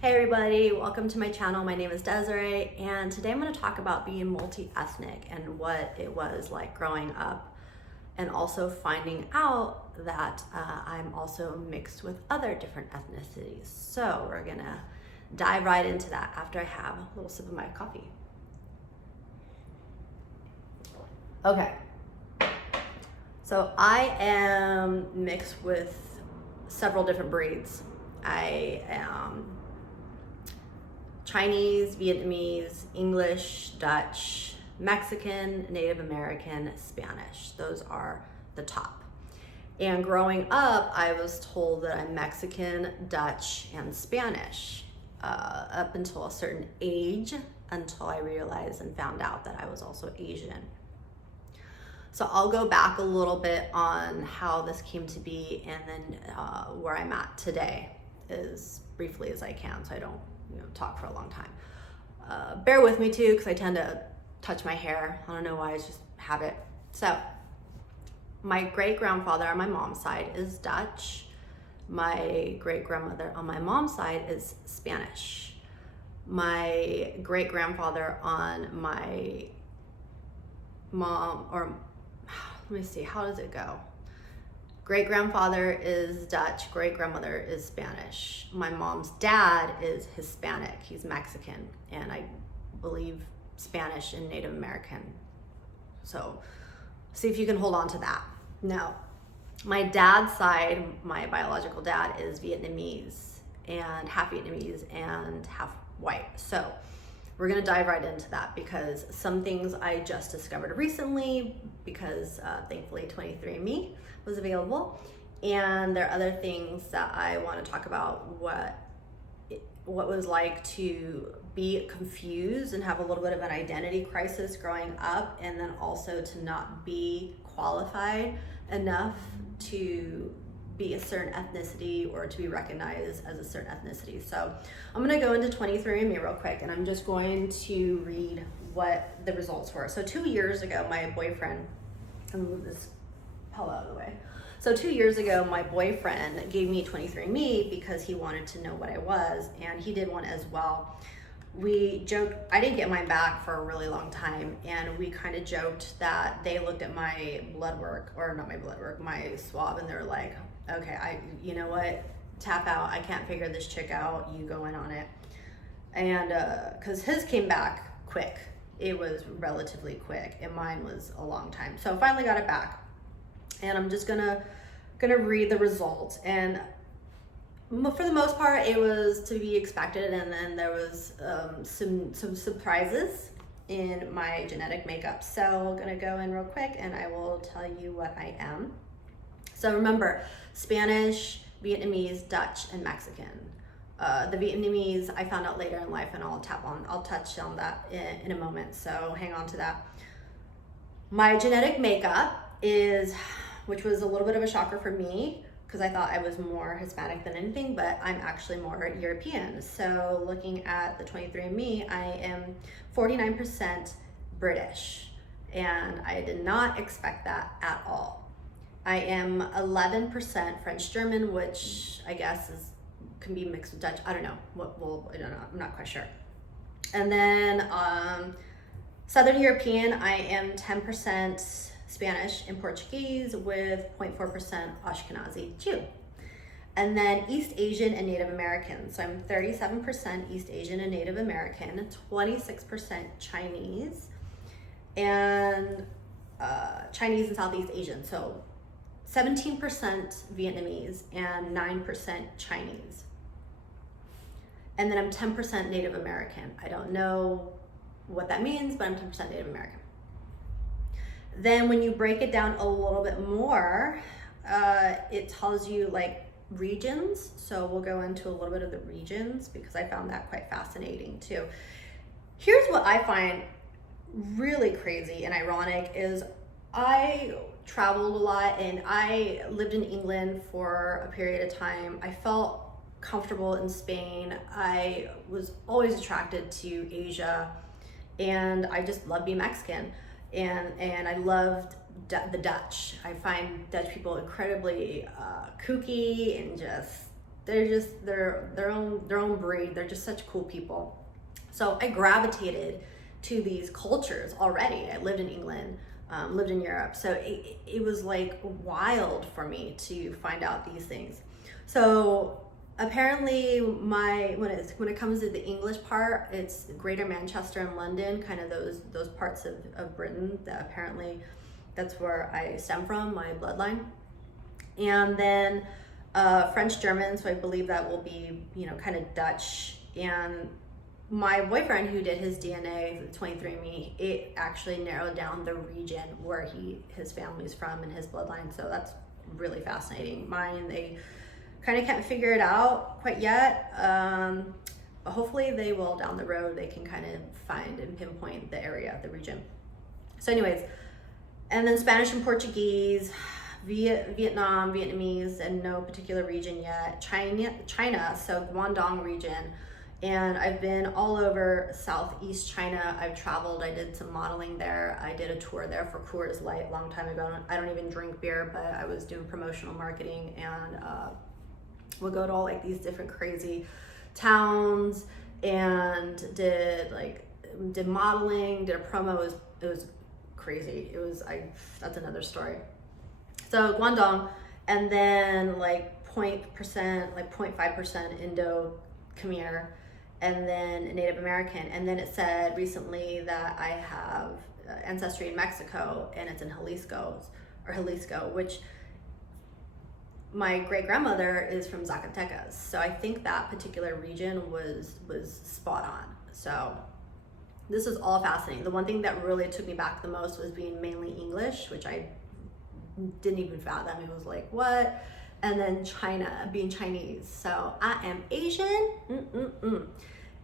Hey everybody, welcome to my channel. My name is Desiree, and today I'm going to talk about being multi-ethnic and what it was like growing up, and also finding out that I'm also mixed with other different ethnicities. So we're going to dive right into that after I have a little sip of my coffee. Okay, so I am mixed with several different breeds. I am Chinese, Vietnamese, English, Dutch, Mexican, Native American, Spanish. Those are the top. And growing up, I was told that I'm Mexican, Dutch, and Spanish up until a certain age, until I realized and found out that I was also Asian. So I'll go back a little bit on how this came to be, and then where I'm at today, as briefly as I can, so I don't talk for a long time. Bear with me too, because I tend to touch my hair. I don't know why, it's just habit. So my great-grandfather on my mom's side is Dutch. My great-grandmother on my mom's side is Spanish. My great-grandfather on my mom, or let me see, how does it go? Great-grandfather is Dutch, great-grandmother is Spanish. My mom's dad is Hispanic, he's Mexican, and I believe Spanish and Native American. So see if you can hold on to that. Now, my dad's side, my biological dad, is Vietnamese, and half Vietnamese and half white. So we're gonna dive right into that, because some things I just discovered recently, because thankfully 23andMe was available, and there are other things that I want to talk about, what was like to be confused and have a little bit of an identity crisis growing up, and then also to not be qualified enough to be a certain ethnicity or to be recognized as a certain ethnicity. So I'm going to go into 23andMe real quick, and I'm just going to read what the results were. So 2 years ago, my boyfriend, I'm gonna move this pillow out of the way. So 2 years ago, my boyfriend gave me 23andMe because he wanted to know what I was, and he did one as well. We joked, I didn't get mine back for a really long time, and we kind of joked that they looked at my blood work, or not my blood work, my swab, and they're like, okay, you know what, tap out, I can't figure this chick out, you go in on it. And because his came back quick, it was relatively quick, and mine was a long time. So I finally got it back, and I'm just gonna read the results. And for the most part, it was to be expected, and then there was some surprises in my genetic makeup. So I'm gonna go in real quick, and I will tell you what I am. So remember, Spanish, Vietnamese, Dutch, and Mexican. The Vietnamese I found out later in life, and I'll touch on that in a moment, so hang on to that. My genetic makeup is, which was a little bit of a shocker for me, because I thought I was more Hispanic than anything, but I'm actually more European. So looking at the 23andMe, I am 49% British, and I did not expect that at all. I am 11% French German, which I guess can be mixed with Dutch. I don't know. I don't know. I'm not quite sure. And then Southern European, I am 10% Spanish and Portuguese with 0.4% Ashkenazi Jew. And then East Asian and Native American. So I'm 37% East Asian and Native American, 26% Chinese, and Chinese and Southeast Asian. So 17% Vietnamese and 9% Chinese. And then I'm 10% Native American. I don't know what that means, but I'm 10% Native American. Then when you break it down a little bit more, it tells you like regions. So we'll go into a little bit of the regions, because I found that quite fascinating too. Here's what I find really crazy and ironic is I traveled a lot, and I lived in England for a period of time. I felt comfortable in Spain. I was always attracted to Asia, and I just loved being Mexican. And I loved the Dutch. I find Dutch people incredibly kooky and just they're just their own breed. They're just such cool people. So I gravitated to these cultures already. I lived in England, lived in Europe, so it was like wild for me to find out these things. So apparently when it comes to the English part, it's Greater Manchester and London, kind of those parts of Britain that apparently that's where I stem from, my bloodline. And then French German, so I believe that will be, kind of Dutch. And my boyfriend who did his DNA, 23andMe, it actually narrowed down the region where his family's from and his bloodline. So that's really fascinating. Mine, they kind of can't figure it out quite yet. But hopefully they will down the road. They can kind of find and pinpoint the area, the region. So anyways, and then Spanish and Portuguese, Vietnam, Vietnamese, and no particular region yet. China, so Guangdong region. And I've been all over Southeast China. I've traveled, I did some modeling there. I did a tour there for Coors Light a long time ago. I don't even drink beer, but I was doing promotional marketing and would go to all like these different crazy towns and did modeling, did a promo. It was crazy. That's another story. So Guangdong, and then like 0.5% Indo-Khmer, and then Native American. And then it said recently that I have ancestry in Mexico, and it's in Jalisco, which my great grandmother is from Zacatecas. So I think that particular region was spot on. So this is all fascinating. The one thing that really took me back the most was being mainly English, which I didn't even fathom. It was like, what? And then China, being Chinese. So I am Asian.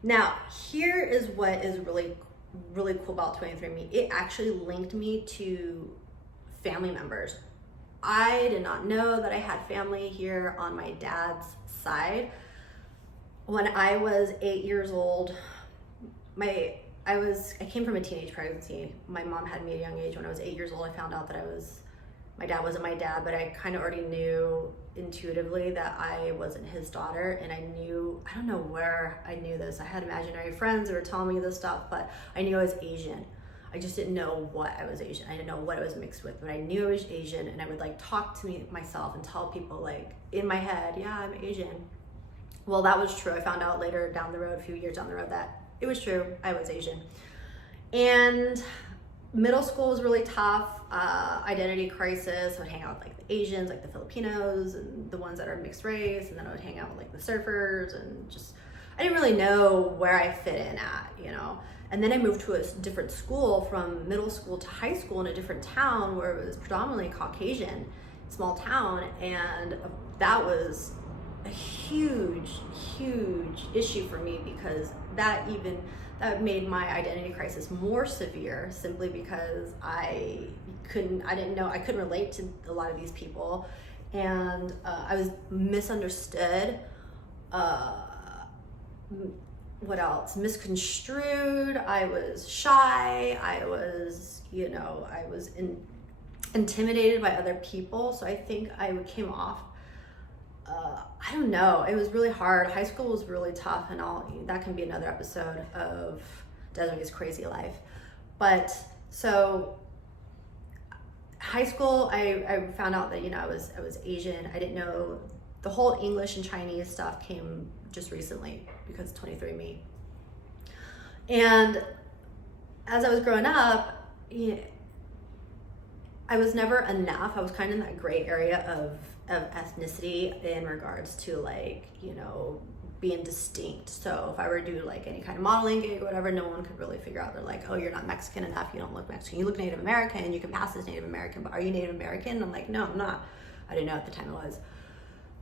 Now, here is what is really, really cool about 23andMe. It actually linked me to family members. I did not know that I had family here on my dad's side. When I was 8 years old, I came from a teenage pregnancy. My mom had me at a young age. When I was 8 years old, I found out that my dad wasn't my dad, but I kind of already knew intuitively that I wasn't his daughter. And I don't know where I knew this. I had imaginary friends who were telling me this stuff, but I knew I was Asian. I just didn't know what I was Asian. I didn't know what I was mixed with, but I knew I was Asian, and I would like talk to myself and tell people like in my head, yeah, I'm Asian. Well, that was true. I found out later down the road, a few years down the road, that it was true. I was Asian. And middle school was really tough, identity crisis. I would hang out with like the Asians, like the Filipinos, and the ones that are mixed race, and then I would hang out with like the surfers, and just, I didn't really know where I fit in at, And then I moved to a different school from middle school to high school in a different town where it was predominantly Caucasian, small town, and that was a huge, huge issue for me because that made my identity crisis more severe, simply because I couldn't relate to a lot of these people, and I was misunderstood. What else? Misconstrued. I was shy. I was intimidated by other people. So I think I came off. I don't know. It was really hard. High school was really tough, and that can be another episode of Desiree's crazy life. But so high school, I found out that I was Asian. I didn't know the whole English and Chinese stuff came just recently because of 23andMe. And as I was growing up, I was never enough. I was kind of in that gray area of ethnicity in regards to being distinct. So if I were to do like any kind of modeling gig or whatever, no one could really figure out. They're like, oh, you're not Mexican enough. You don't look Mexican. You look Native American. You can pass as Native American, but are you Native American? I'm like, no, I'm not. I didn't know at the time I was.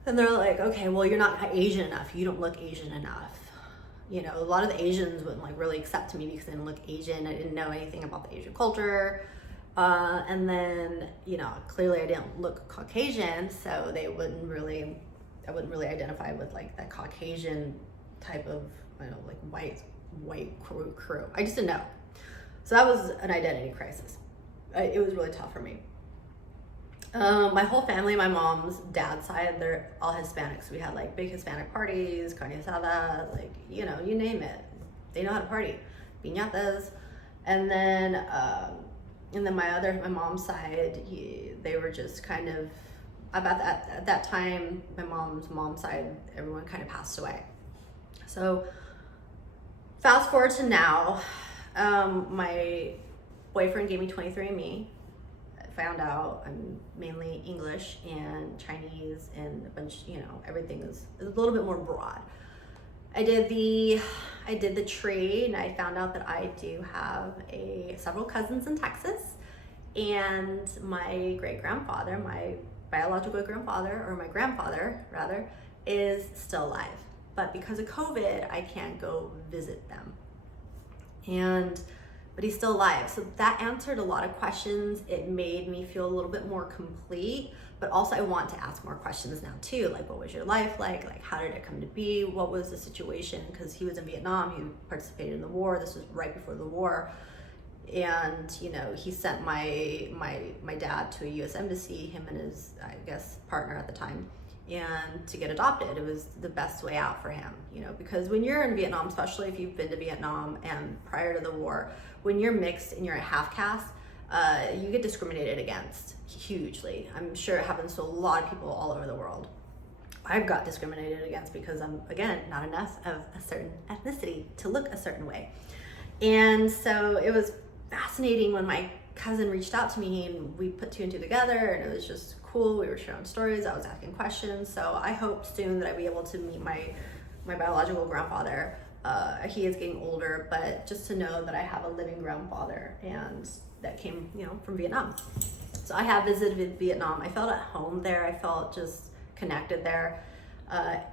And they're like, okay, well, you're not Asian enough. You don't look Asian enough. A lot of the Asians wouldn't really accept me because I didn't look Asian. I didn't know anything about the Asian culture. And then, clearly I didn't look Caucasian, so I wouldn't really identify with like that Caucasian type of, white crew. I just didn't know. So that was an identity crisis. It was really tough for me. My whole family, my mom's dad's side, they're all Hispanics. We had like big Hispanic parties, carne asada, like, you know, you name it. They know how to party. Piñatas. And then my mom's side, they were just kind of, at that time, my mom's side, everyone kind of passed away. So fast forward to now, my boyfriend gave me 23andMe. Found out I'm mainly English and Chinese and a bunch, you know, everything is a little bit more broad. I did the tree, and I found out that I do have several cousins in Texas, and my great-grandfather, my biological grandfather, or my grandfather rather, is still alive. But because of COVID, I can't go visit them. But he's still alive. So that answered a lot of questions. It made me feel a little bit more complete, but also I want to ask more questions now too. Like, what was your life like? Like, how did it come to be? What was the situation? Because he was in Vietnam, he participated in the war. This was right before the war. And, you know, he sent my dad to a US embassy, him and his, I guess, partner at the time, and to get adopted. It was the best way out for him, you know, because when you're in Vietnam, especially if you've been to Vietnam and prior to the war, when you're mixed and you're a half caste, you get discriminated against hugely. I'm sure it happens to a lot of people all over the world. I've got discriminated against because I'm, again, not enough of a certain ethnicity to look a certain way. And so it was fascinating when my cousin reached out to me and we put two and two together, and it was just cool. We were sharing stories, I was asking questions. So I hope soon that I'll be able to meet my biological grandfather. He is getting older, but just to know that I have a living grandfather and that came, you know, from Vietnam. So I have visited Vietnam. I felt at home there. I felt just connected there.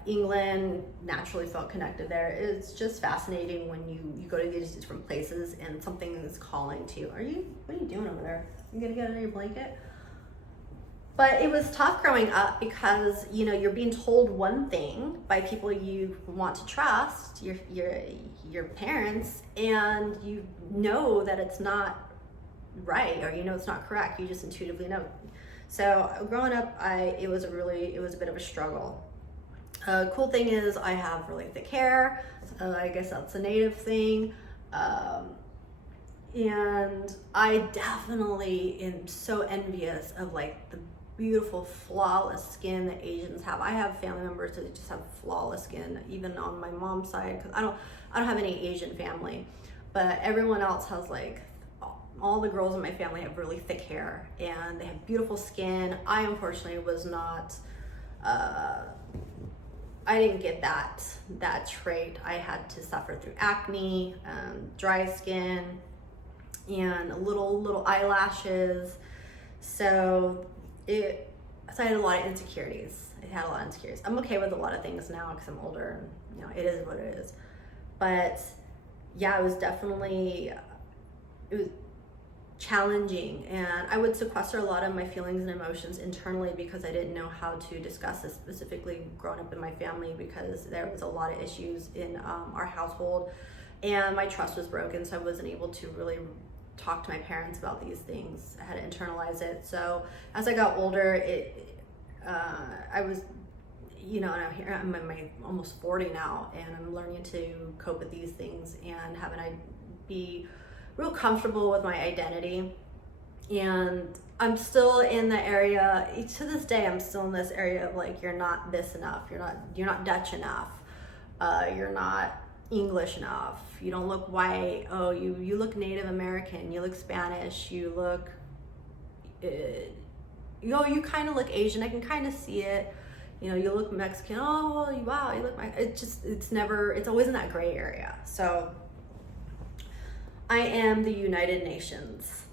England, naturally felt connected there. It's just fascinating when you go to these different places and something is calling to you. What are you doing over there? You gonna get under your blanket? But it was tough growing up because, you know, you're being told one thing by people you want to trust, your parents, and you know that it's not right, or you know it's not correct. You just intuitively know. So growing up, it was a bit of a struggle. Cool thing is I have really thick hair. I guess that's a native thing. And I definitely am so envious of like the beautiful, flawless skin that Asians have. I have family members that just have flawless skin, even on my mom's side, because I don't have any Asian family, but everyone else has like, all the girls in my family have really thick hair and they have beautiful skin. I unfortunately was not, I didn't get that trait. I had to suffer through acne, dry skin, and little eyelashes. So I had a lot of insecurities. I'm okay with a lot of things now because I'm older and, you know, it is what it is. But yeah, it was challenging, and I would sequester a lot of my feelings and emotions internally because I didn't know how to discuss this, specifically growing up in my family, because there was a lot of issues in our household and my trust was broken, so I wasn't able to really talk to my parents about these things. I had to internalize it. So as I got older, I was, you know, and I'm in my almost 40 now, and I'm learning to cope with these things and having I be real comfortable with my identity. And I'm still in the area, to this day, I'm still in this area of like, you're not this enough, you're not Dutch enough, you're not English enough, you don't look white, oh, you look Native American, you look Spanish, you look, you kind of look Asian, I can kind of see it, you know, you look Mexican, oh, wow, you look it's always in that gray area. So I am the United Nations.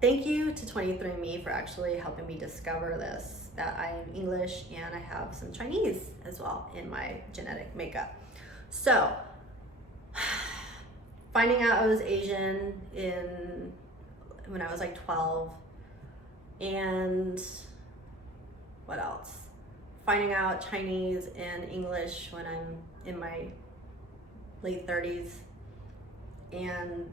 Thank you to 23andMe for actually helping me discover this, that I am English and I have some Chinese as well in my genetic makeup. So, finding out I was Asian when I was like 12, and what else? Finding out Chinese and English when I'm in my late 30s, and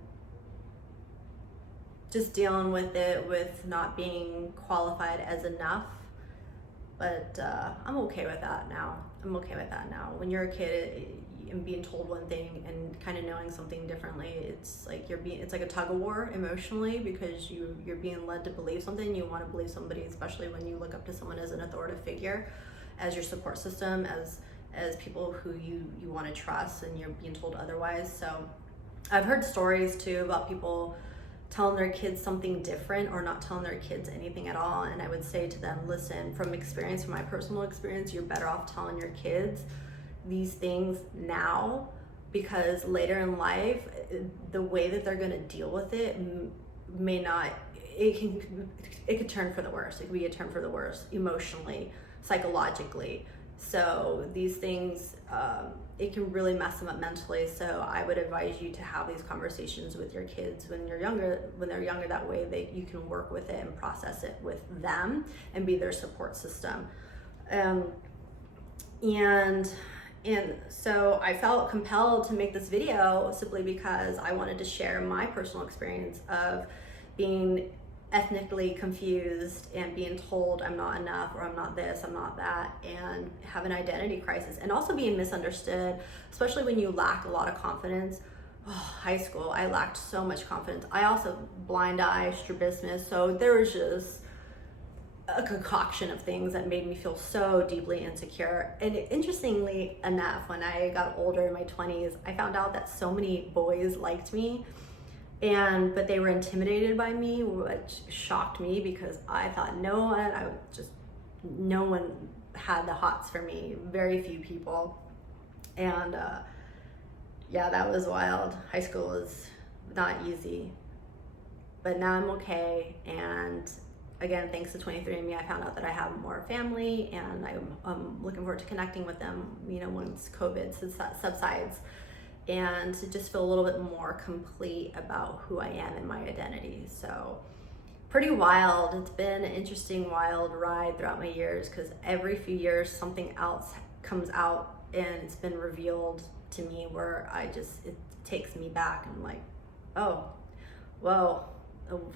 just dealing with it, with not being qualified as enough. But I'm okay with that now. I'm okay with that now. When you're a kid and being told one thing and kind of knowing something differently, it's like it's like a tug of war emotionally, because you're being led to believe something. You want to believe somebody, especially when you look up to someone as an authoritative figure, as your support system, as people who you want to trust, and you're being told otherwise. So I've heard stories too about people telling their kids something different or not telling their kids anything at all. And I would say to them, listen, from my personal experience, you're better off telling your kids these things now, because later in life, the way that they're going to deal with it may not, it could turn for the worse. It could be a turn for the worse emotionally, psychologically. So these things, it can really mess them up mentally. So I would advise you to have these conversations with your kids when they're younger. That way you can work with it and process it with them and be their support system. And so I felt compelled to make this video simply because I wanted to share my personal experience of being ethnically confused and being told I'm not enough, or I'm not this, I'm not that, and have an identity crisis, and also being misunderstood, especially when you lack a lot of confidence. High school, I lacked so much confidence. I also blind eye, strabismus, so there was just a concoction of things that made me feel so deeply insecure. And interestingly enough, when I got older in my 20s, I found out that so many boys liked me, but they were intimidated by me, which shocked me, because I thought no one had the hots for me, very few people. And yeah, that was wild. High school was not easy, but now I'm okay. And again, thanks to 23andMe, I found out that I have more family, and I'm looking forward to connecting with them, once COVID subsides, and to just feel a little bit more complete about who I am and my identity. So pretty wild. It's been an interesting, wild ride throughout my years, because every few years something else comes out and it's been revealed to me where it takes me back, and I'm like, oh, whoa,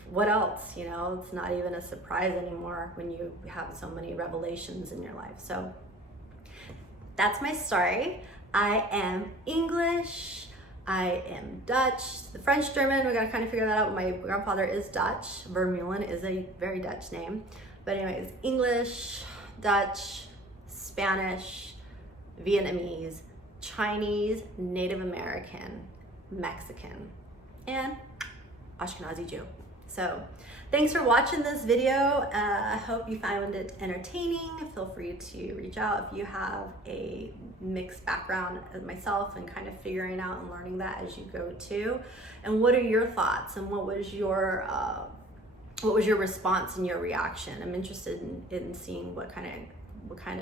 what else? It's not even a surprise anymore when you have so many revelations in your life. So that's my story. I am English, I am Dutch, the French, German, we gotta kind of figure that out. My grandfather is Dutch. Vermeulen is a very Dutch name. But anyways, English, Dutch, Spanish, Vietnamese, Chinese, Native American, Mexican, and Ashkenazi Jew. So thanks for watching this video. I hope you found it entertaining. Feel free to reach out if you have a mixed background as myself, and kind of figuring out and learning that as you go too. And what are your thoughts, and what was your response and your reaction? I'm interested in seeing what kind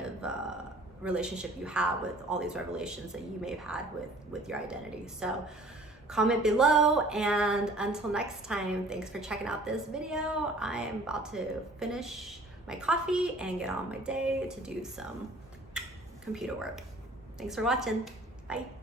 of relationship you have with all these revelations that you may have had with your identity. So comment below, and until next time, thanks for checking out this video. I am about to finish my coffee and get on my day to do some computer work. Thanks for watching. Bye.